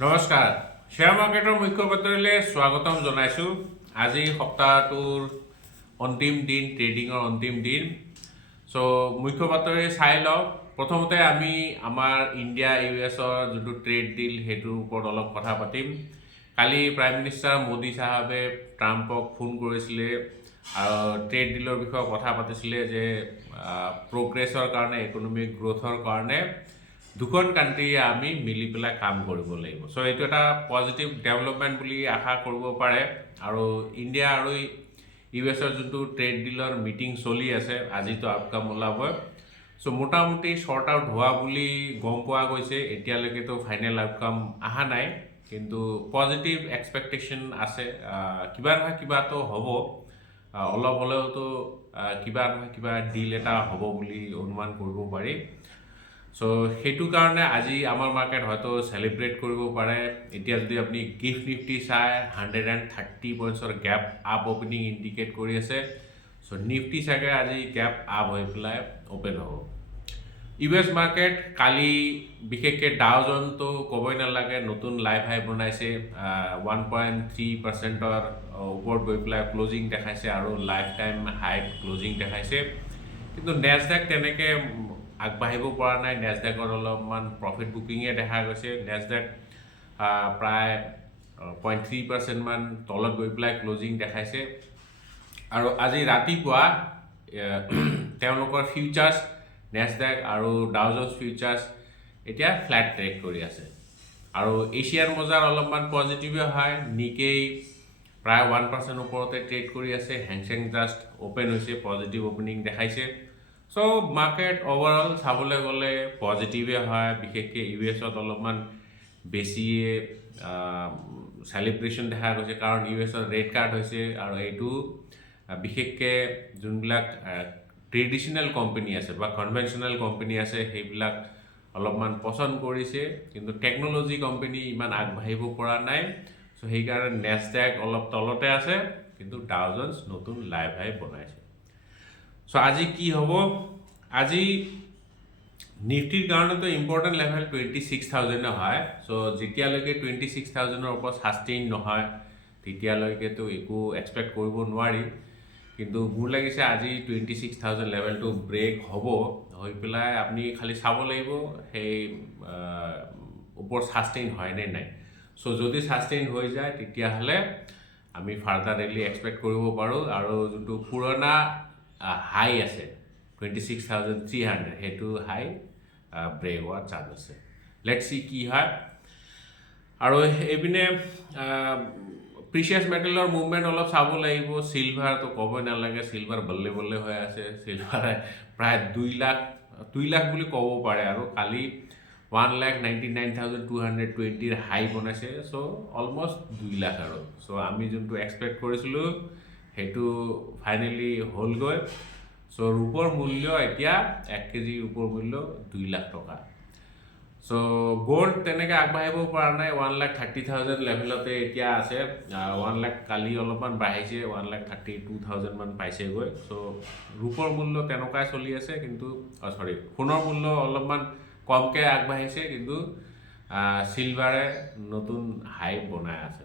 নমস্কাৰ শ্বেয়াৰ মাৰ্কেটৰ মুখ্য বাতৰিলৈ স্বাগতম জনাইছোঁ। আজি সপ্তাহটোৰ অন্তিম দিন, ট্ৰেডিঙৰ অন্তিম দিন। মুখ্য বাতৰি চাই লওক। প্ৰথমতে আমি আমাৰ ইণ্ডিয়া US-ৰ যোনটো ট্ৰেড ডিল সেইটোৰ ওপৰত অলপ কথা পাতিম। কালি প্ৰাইম মিনিষ্টাৰ মোদী চাহাবে ট্ৰাম্পক ফোন কৰিছিলে আৰু ট্ৰেড ডিলৰ বিষয়ে কথা পাতিছিলে যে প্ৰগ্ৰেছৰ কাৰণে, ইকনমিক গ্ৰোথৰ কাৰণে দুখন কাণ্ট্ৰি আমি মিলি পেলাই কাম কৰিব লাগিব। এইটো এটা পজিটিভ ডেভেলপমেণ্ট বুলি আশা কৰিব পাৰে। আৰু ইণ্ডিয়া আৰু US-ৰ যোনটো ট্ৰেড ডিলৰ মিটিং চলি আছে, আজিতো আউটকাম ওলাবই। মোটামুটি শ্বৰ্ট আউট হোৱা বুলি গম পোৱা গৈছে। এতিয়ালৈকেতো ফাইনেল আউটকাম অহা নাই, কিন্তু পজিটিভ এক্সপেক্টেশ্যন আছে। কিবা নহয় কিবাতো হ'ব, অলপ হ'লেওতো কিবা নহয় কিবা ডিল এটা হ'ব বুলি অনুমান কৰিব পাৰি। সেইটো কাৰণে আজি আমাৰ মাৰ্কেট হয়তো চেলিব্ৰেট কৰিব পাৰে। এতিয়া যদি আপুনি গিফ্ট নিফটি চাই 130 পইণ্টছৰ গেপ আপ অপেনিং ইণ্ডিকেট কৰি আছে। নিফটি চাগে আজি গেপ আপ হৈ পেলাই অপেন হ'ব। US মাৰ্কেট কালি বিশেষকৈ ডাও জোনটো ক'বই নালাগে, নতুন লাইভ হাই বনাইছে। 1.3%ৰ ওপৰত গৈ পেলাই ক্লজিং দেখাইছে আৰু লাইফ টাইম হাইত ক্লজিং দেখাইছে। কিন্তু নেছডেক তেনেকৈ আগবাঢ়িব পৰা নাই। নেছডেকত অলপমান প্ৰফিট বুকিঙে দেখা গৈছে। নেছডেক প্ৰায় 0.3% মান তলত গৈ পেলাই ক্লজিং দেখাইছে। আৰু আজি ৰাতিপুৱা তেওঁলোকৰ ফিউচাৰ্ছ, নেছডেক আৰু ডাও জোন্স ফিউচাৰ্ছ এতিয়া ফ্লেট ট্ৰেড কৰি আছে। আৰু এছিয়ান বজাৰ অলপমান পজিটিভে হয়। নিকেই প্ৰায় 1% ওপৰতে ট্ৰেড কৰি আছে। হেংচেং জাষ্ট অ'পেন হৈছে, পজিটিভ অ'পেনিং দেখাইছে। মাৰ্কেট অভাৰঅল চাবলৈ গ'লে পজিটিভে হয়। বিশেষকৈ US-ত অলপমান বেছিয়ে চেলিব্ৰেশ্যন দেখা গৈছে, কাৰণ US-ত ৰেড কাৰ্ড হৈছে। আৰু এইটো বিশেষকৈ যোনবিলাক ট্ৰেডিশ্যনেল কোম্পানী আছে বা কনভেনশ্যনেল কোম্পানী আছে, সেইবিলাক অলপমান পচন্দ কৰিছে। কিন্তু টেকন'লজি কোম্পানী ইমান আগবাঢ়িব পৰা নাই। সেইকাৰণে নেছডেক অলপ তলতে আছে, কিন্তু ডাও জোন্স নতুন লাইভ হাই বনাইছে। আজি কি হ'ব? আজি নিফটিৰ কাৰণেতো ইম্পৰ্টেণ্ট লেভেল 26,000 হয়। যেতিয়ালৈকে 26,000ৰ ওপৰত ছাষ্টেইন নহয়, তেতিয়ালৈকেতো একো এক্সপেক্ট কৰিব নোৱাৰি। কিন্তু মোৰ লাগিছে আজি 26,000 লেভেলটো ব্ৰেক হ'ব। হৈ পেলাই আপুনি খালি চাব লাগিব সেই ওপৰত ছাষ্টেইন হয়নে নাই। যদি ছাষ্টেইন হৈ যায়, তেতিয়াহ'লে আমি ফাৰ্ডাৰ ৰেলি এক্সপেক্ট কৰিব পাৰোঁ। আৰু যোনটো পুৰণা হাই আছে 26,300, সেইটো হাই ব্ৰেক হোৱাৰ চান্স আছে। লেটছ চি কি হয়। আৰু এইপিনে প্ৰিচিয়াছ মেটেলৰ মুভমেণ্ট অলপ চাব লাগিব। চিলভাৰটো ক'বই নালাগে, চিলভাৰ বল্লে বল্লে হৈ আছে। চিলভাৰে প্ৰায় 2 লাখ বুলি ক'ব পাৰে। আৰু কালি 1,99,220ৰ হাই বনাইছে। অলমষ্ট 2 লাখ। আৰু আমি যোনটো এক্সপেক্ট কৰিছিলোঁ সেইটো ফাইনেলি হ'লগৈ। ৰূপৰ মূল্য এতিয়া 1 কেজি ৰূপৰ মূল্য 2 লাখ টকা। গ'ল্ড তেনেকৈ আগবাঢ়িব পৰা নাই। 1,30,000 লেভেলতে এতিয়া আছে। 1 লাখ কালি অলপমান বাঢ়িছে, 1,32,000 মান পাইছেগৈ। ৰূপৰ মূল্য তেনেকুৱাই চলি আছে। কিন্তু সোণৰ মূল্য অলপমান কমকৈ আগবাঢ়িছে, কিন্তু চিলভাৰে নতুন হাই বনাই আছে।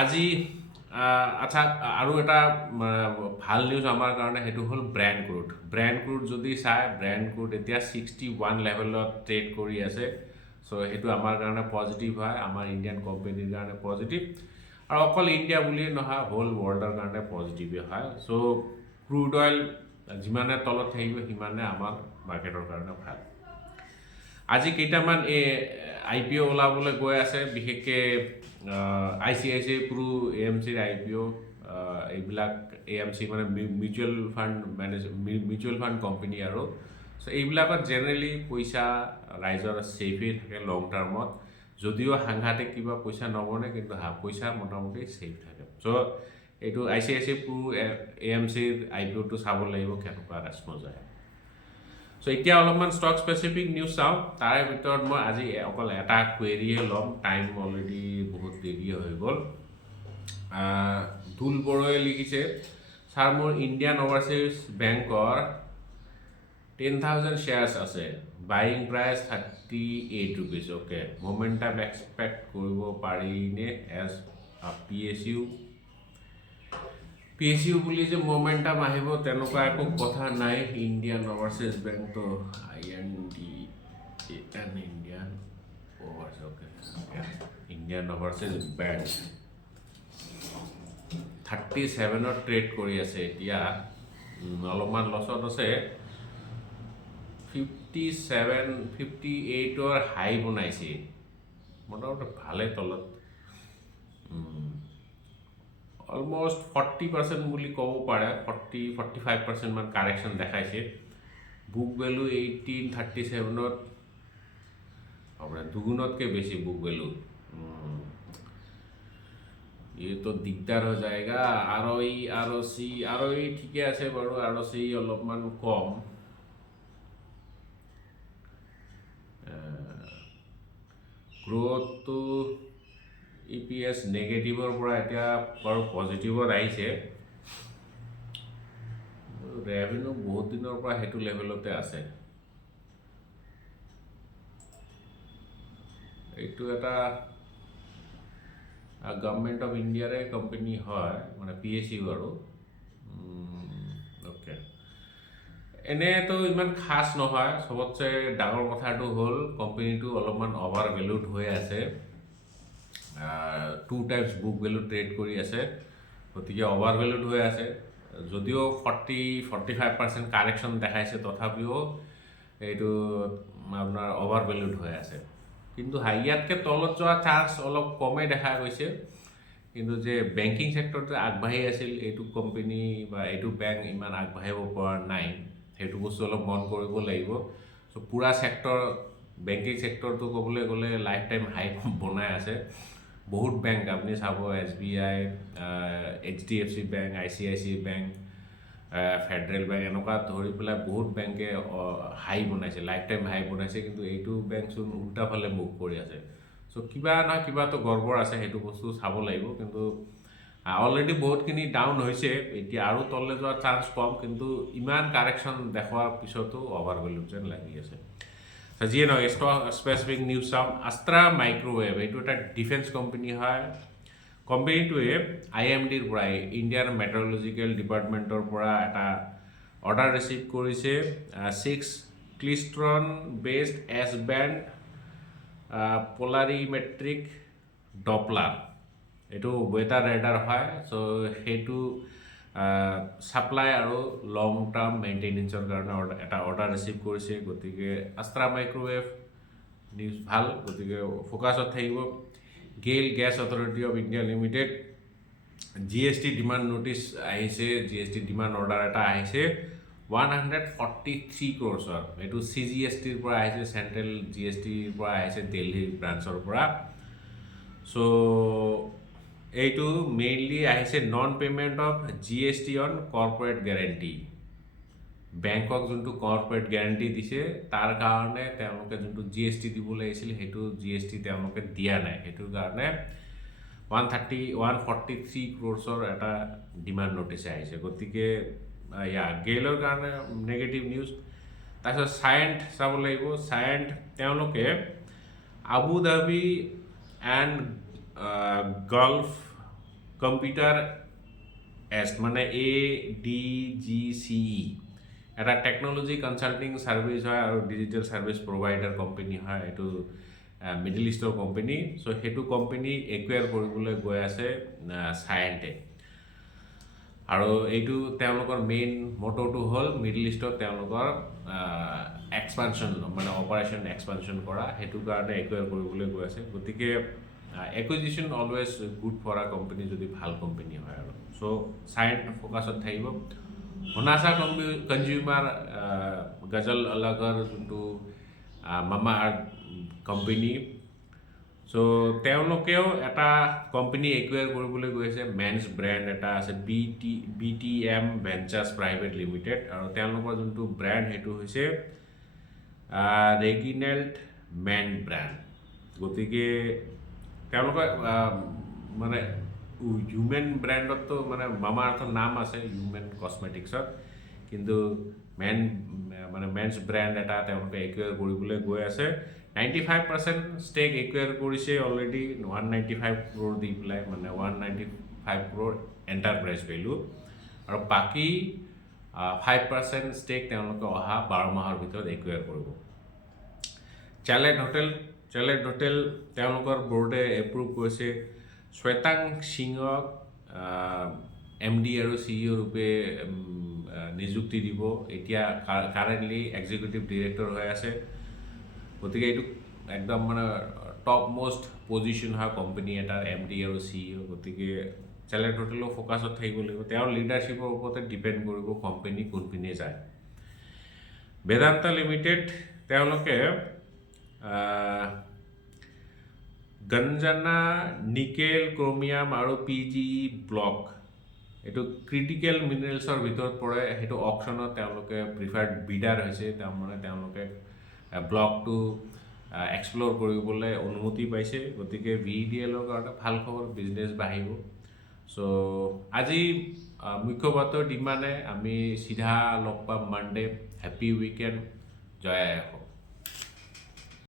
আজি আচ্ছা, আৰু এটা ভাল নিউজ আমাৰ কাৰণে, সেইটো হ'ল ব্ৰেণ্ট ক্ৰুড। যদি চাই, ব্ৰেণ্ট ক্ৰুড এতিয়া 61 লেভেলত ট্ৰেড কৰি আছে। সেইটো আমাৰ কাৰণে পজিটিভ হয়, আমাৰ ইণ্ডিয়ান কোম্পানীৰ কাৰণে পজিটিভ। আৰু অকল ইণ্ডিয়া বুলিয়েই নহয়, হোল ৱৰ্ল্ডৰ কাৰণে পজিটিভে হয়। ক্ৰুড অইল যিমানে তলত থাকিব, সিমানে আমাৰ মাৰ্কেটৰ কাৰণে ভাল। আজি কেইটামান IPO ওলাবলৈ গৈ আছে। বিশেষকৈ ICICI Pru, AMCৰ IPO। এইবিলাক AMC মানে মিউচুৱেল ফাণ্ড কোম্পানী। আৰু এইবিলাকত জেনেৰেলি পইচা ৰাইজৰ ছেফেই থাকে লং টাৰ্মত। যদিও সাংঘাতিক কিবা পইচা নবনে, কিন্তু পইচা মোটামুটি ছেফ থাকে। এইটো ICICI Pru, AMCৰ IPOটো চাব লাগিব কেনেকুৱা ৰেছপঞ্চ আহে। এতিয়া অলপমান ষ্টক স্পেচিফিক নিউজ চাওঁ। তাৰে ভিতৰত মই আজি অকল এটা কুৱেৰিয়ে ল'ম, টাইম অলৰেডি বহুত দেৰি হৈ গ'ল। দুল বড়োৱে লিখিছে, ছাৰ মোৰ ইণ্ডিয়ান অভাৰচিজ বেংকৰ 10,000 shares আছে, buying price 38 rupees. Okay, momentum expect কৰিব পাৰি নে as a PSU বুলি যে momentum আহিব তেনেকুৱা একো কথা নাই. Indian overseas bank তো Indian overseas, okay, Indian overseas bank 37 trade কৰি আছে এতিয়া, অলপমান লছত আছে. 58 হাই বনাইছে, মোটামুটি ভালে তলত, অলমষ্ট 40% বুলি ক'ব পাৰে, 45% মান কাৰেকশ্যন দেখাইছে. বুক ভেলু 1837 আপোনাৰ দুগুণতকৈ বেছি বুক ভেলু. এইটো দিগদাৰ হৈ যায়গা. ROE ঠিকে আছে বাৰু, ROC অলপমান কম. গ্ৰ'থটো EPS নেগেটিভৰ পৰা এতিয়া বাৰু পজিটিভত আহিছে. ৰেভিনিউ বহুত দিনৰ পৰা সেইটো লেভেলতে আছে. এইটো এটা গভৰ্ণমেণ্ট অফ ইণ্ডিয়াৰে কোম্পানী হয়, মানে PSU আৰু. অ'কে, এনেতো ইমান খাছ নহয়. চবতছে ডাঙৰ কথাটো হ'ল কোম্পানীটো অলপমান অভাৰ ভেলুড হৈ আছে. 2 টাইমছ বুক ভেলু ট্ৰেড কৰি আছে, গতিকে অভাৰ ভেলুড হৈ আছে. যদিও 40-45% কাৰেকশ্যন দেখাইছে, তথাপিও এইটো আপোনাৰ অভাৰ ভেলুড হৈ আছে. কিন্তু ইয়াতকৈ তলত যোৱা চান্স অলপ কমেই দেখা গৈছে. কিন্তু যে বেংকিং ছেক্টৰতে আগবাঢ়ি আছিল, এইটো কোম্পানী বা এইটো বেংক ইমান আগবাঢ়িব পৰা নাই, সেইটো বস্তু অলপ মন কৰিব লাগিব. চ' পুৰা ছেক্টৰ, বেংকিং ছেক্টৰটো ক'বলৈ গ'লে লাইফ টাইম হাই বনাই আছে. বহুত বেংক আপুনি চাব, SBI, HDFC bank, ICICI bank, federal bank, এনেকুৱা ধৰি পেলাই বহুত বেংকে হাই বনাইছে, লাইফ টাইম হাই বনাইছে. কিন্তু এইটো বেংক চোন উল্টাফালে মুভ কৰি আছে. চ' কিবা নহয় কিবাটো গড়বড় আছে, সেইটো বস্তু চাব লাগিব. কিন্তু অলৰেডি বহুতখিনি ডাউন হৈছে, এতিয়া আৰু তললৈ যোৱাৰ চান্স কম. কিন্তু ইমান কাৰেকশ্যন দেখুৱাৰ পিছতো অভাৰ ভেলুড যেন লাগি আছে. যিয়ে নহয়, স্পেচিফিক নিউজ চাম. আষ্ট্ৰা মাইক্ৰ'ৱেভ, এইটো এটা ডিফেন্স কোম্পানী হয়. কোম্পানীটোৱে IMDৰ পৰা, ইণ্ডিয়ান মেট্ৰলজিকেল ডিপাৰ্টমেণ্টৰ পৰা এটা অৰ্ডাৰ ৰিচিভ কৰিছে. 6 ক্লিষ্ট্ৰন বেছড এছ বেণ্ড পোলাৰিমেট্ৰিক ডপলাৰ, এইটো ৱেটাৰ ৰেডাৰ হয়. চ' সেইটো ছাপ্লাই আৰু লং টাৰ্ম মেইনটেনেন্সৰ কাৰণে এটা অৰ্ডাৰ ৰিচিভ কৰিছে. গতিকে আষ্ট্ৰা মাইক্ৰ'ৱেভ নিউজ ভাল, গতিকে ফ'কাছত থাকিব. GAIL gas authority of India limited, GST demand notice আহিছে, GST ডিমাণ্ড অৰ্ডাৰ এটা আহিছে 143 crores. এইটো CGSTৰ পৰা আহিছে, চেণ্ট্ৰেল GSTৰ পৰা আহিছে, দিল্লী ব্ৰাঞ্চৰ পৰা. চ' এইটো মেইনলি আহিছে non payment of GST on corporate guarantee. বেংকক যোনটো কৰ্পৰেট গেৰেণ্টি দিছে, তাৰ কাৰণে তেওঁলোকে যোনটো GST দিব লাগিছিল, সেইটো GST তেওঁলোকে দিয়া নাই. সেইটোৰ কাৰণে 143 crores এটা ডিমাণ্ড নটিচ আহিছে. গতিকে গেইলৰ কাৰণে নেগেটিভ নিউজ. তাৰপিছত চায়েণ্ট চাব লাগিব. চায়েণ্ট তেওঁলোকে Abu Dhabi and gulf computer মানে ADGCE, এটা টেকন'লজি কনচাল্টিং ছাৰ্ভিচ হয় আৰু ডিজিটেল ছাৰ্ভিচ প্ৰভাইডাৰ কোম্পানী হয়. এইটো মিডল ইষ্টৰ কোম্পানী. চ' সেইটো কোম্পানী একুৱেৰ কৰিবলৈ গৈ আছে চায়েণ্টে. আৰু এইটো তেওঁলোকৰ মেইন মটৰটো হ'ল মিডল ইষ্টত তেওঁলোকৰ এক্সপানশ্যন, মানে অপাৰেশ্যন এক্সপানশ্যন কৰা, সেইটো কাৰণে একুৱেৰ কৰিবলৈ গৈ আছে. গতিকে acquisition always good for a company, যদি ভাল কোম্পানী হয় আৰু. চ' চায়েণ্ট ফ'কাছত থাকিব. হনাছা কনজিউমাৰ, গজল আলাগৰ যোনটো মামা আৰ্থ কোম্পানী, চ' তেওঁলোকেও এটা কোম্পানী একুৱেৰ কৰিবলৈ গৈ আছে. মেন্স ব্ৰেণ্ড এটা আছে, BTM ভেঞ্চাৰ্ছ প্ৰাইভেট লিমিটেড, আৰু তেওঁলোকৰ যোনটো ব্ৰেণ্ড সেইটো হৈছে ৰেগিনেল্ট মেন ব্ৰেণ্ড. গতিকে তেওঁলোকৰ মানে হিউমেন ব্ৰেণ্ডততো মানে মামা আৰ্থৰ নাম আছে, হিউমেন কছমেটিক্সত, কিন্তু মানে মেন্স ব্ৰেণ্ড এটা তেওঁলোকে একুৱেৰ কৰিবলৈ গৈ আছে 95% ষ্টেক একুৱেৰ কৰিছে অলৰেডি 195 crore দি পেলাই মানে 195 crore এণ্টাৰপ্ৰাইজ ভেলু আৰু বাকী 5% ষ্টেক তেওঁলোকে অহা 12 মাহৰ ভিতৰত একুৱেৰ কৰিব চাৰ্লেট হোটেল তেওঁলোকৰ বোৰ্ডে এপ্ৰুভ কৰিছে শ্বেতাং সিঙক MD আৰু CEO ৰূপে নিযুক্তি দিব এতিয়া কাৰেণ্টলি এক্সিকিউটিভ ডিৰেক্টৰ হৈ আছে গতিকে এইটো একদম মানে টপ মোষ্ট পজিশ্যন হয় কোম্পানী এটাৰ MD আৰু CEO গতিকে চাৰ্লেট হোটেলো ফ'কাছত থাকিব লাগিব তেওঁৰ লিডাৰশ্বিপৰ ওপৰতে ডিপেণ্ড কৰিব কোম্পানী কোনপিনে যায় বেদান্ত লিমিটেড তেওঁলোকে গঞ্জানা নিকেল ক্ৰমিয়াম আৰু PGE ব্লক এইটো ক্ৰিটিকেল মিনাৰেলছৰ ভিতৰত পৰে সেইটো অকশ্যনত তেওঁলোকে প্ৰিফাৰ্ড বিডাৰ হৈছে তাৰমানে তেওঁলোকে ব্লকটো এক্সপ্ল'ৰ কৰিবলৈ অনুমতি পাইছে গতিকে VDLৰ কাৰণে ভাল খবৰ বিজনেছ বাঢ়িব চ' আজি মুখ্য বাতৰ ইমানে আমি চিধা লগ পাম মানডে হেপী উইকেণ্ড জয় আই অসম